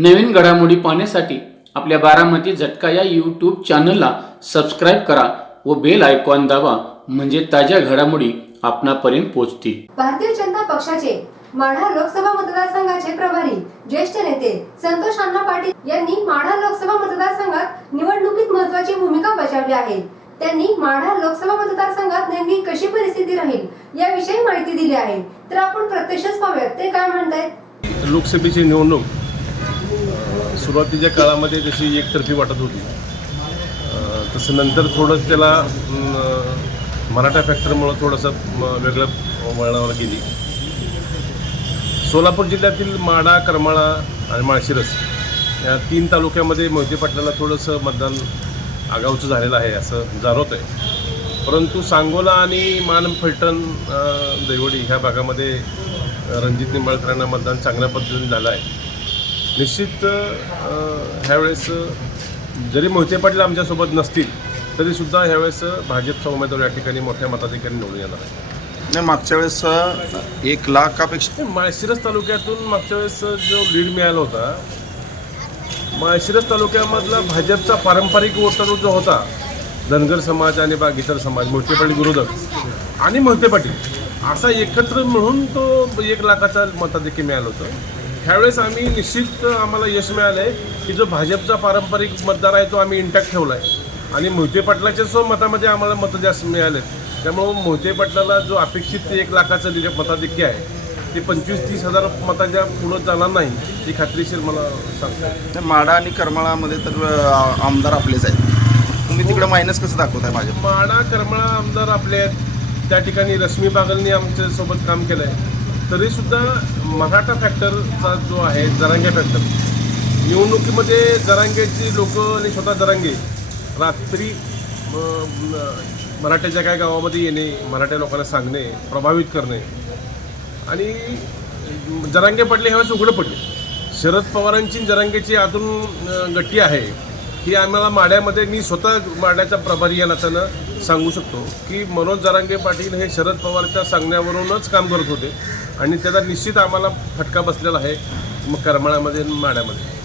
नवीन घडामोडी पाहण्यासाठी आपल्या बारामती झटका या यूट्यूब चॅनलला सबस्क्राईब करा व बेल आयकॉन दाबा, म्हणजे ताज्या घडामोडी आपणापर्यंत पोहोचतील। भारतीय जनता पक्षाचे माढा लोकसभा मतदारसंघाचे प्रभारी ज्येष्ठ नेते संतोष अण्णा पाटील यांनी माढा लोकसभा मतदारसंघात निवडणुकीत महत्त्वाची भूमिका बजावली आहे। त्यांनी माढा लोकसभा मतदारसंघात नेमकी कशी परिस्थिती राहील याविषयी माहिती दिली आहे। तर आपण प्रत्यक्षच पाहूयात ते काय म्हणतायत। लोकसभेची निवडणूक सुरुवातीच्या काळामध्ये जशी एकतर्फी वाटत होती, तसं नंतर थोडं त्याला मराठा फॅक्टरमुळं थोडंसं वेगळं वळणावर गेली। सोलापूर जिल्ह्यातील माढा, करमाळा आणि माळशिरस या 3 तालुक्यामध्ये मोहिते पाटलाला थोडंसं मतदान आगाऊचं झालेलं आहे असं जाणवत आहे। परंतु सांगोला आणि मान, फलटण, दैवडी ह्या भागामध्ये रणजित निंबाळकरांना मतदान चांगल्या पद्धतीने झालं आहे। निश्चित ह्यावेळेस जरी मोहिते पाटील आमच्यासोबत नसतील तरीसुद्धा ह्यावेळेस भाजपचा उमेदवार या ठिकाणी मोठ्या मताधिक्याने निवडून येणार आहे। नाही, मागच्या वेळेस 1 लाखापेक्षा माळशिरस तालुक्यातून मागच्या वेळेस जो लीड मिळाला होता, माळशिरस तालुक्यामधला भाजपचा पारंपरिक वोटर जो होता, धनगर समाज आणि इतर समाज, मोहिते पाटील विरोधक आणि मोहिते पाटील असा एकत्र मिळून तो 1 लाखाचा मताधिक्य मिळालं होतं। ह्यावेळेस आम्ही निश्चित आम्हाला यश मिळालं आहे की जो भाजपचा पारंपरिक मतदार आहे तो आम्ही इंटॅक्ट ठेवला आहे आणि मोहिते पाटलाच्या मतामध्ये आम्हाला मतं जास्त मिळालेत। त्यामुळं मोहिते पाटलाला जो अपेक्षित 1 लाखाचं मताधिक्य आहे ते 25-30 हजार मताच्या पुढं जाणार नाही, ही खात्रीशीर मला सांगतो। माढा आणि करमाळामध्ये तर आमदार आपलेच आहेत, तुम्ही तिकडे मायनस कसं दाखवताय भाजप? माढा, करमाळा आमदार आपले आहेत, त्या ठिकाणी रश्मी बागलनी आमच्यासोबत काम केलं आहे। तरीसुद्धा मराठा फॅक्टरचा जो आहे, जरांगे फॅक्टर, निवडणुकीमध्ये जरांगेची लोक आणि स्वतः जरांगे रात्री मराठ्याच्या काय गावामध्ये येणे, मराठ्या लोकांना सांगणे, प्रभावित करणे आणि जरांगे पडले ह्यावेळेस उघडं पडले। शरद पवारांची जरांगेची आतून गट्टी आहे ही आम्हाला माढ्यामध्ये, मी स्वतः माढ्याचा प्रभारी या नात्यानं सांगू शकतो की मनोज जरांगे पाटील हे शरद पवारच्या सांगण्यावरूनच काम करत होते आणि त्याचा निश्चित आम्हाला फटका बसलेला आहे करमाळ्यामध्ये आणि माढ्यामध्ये।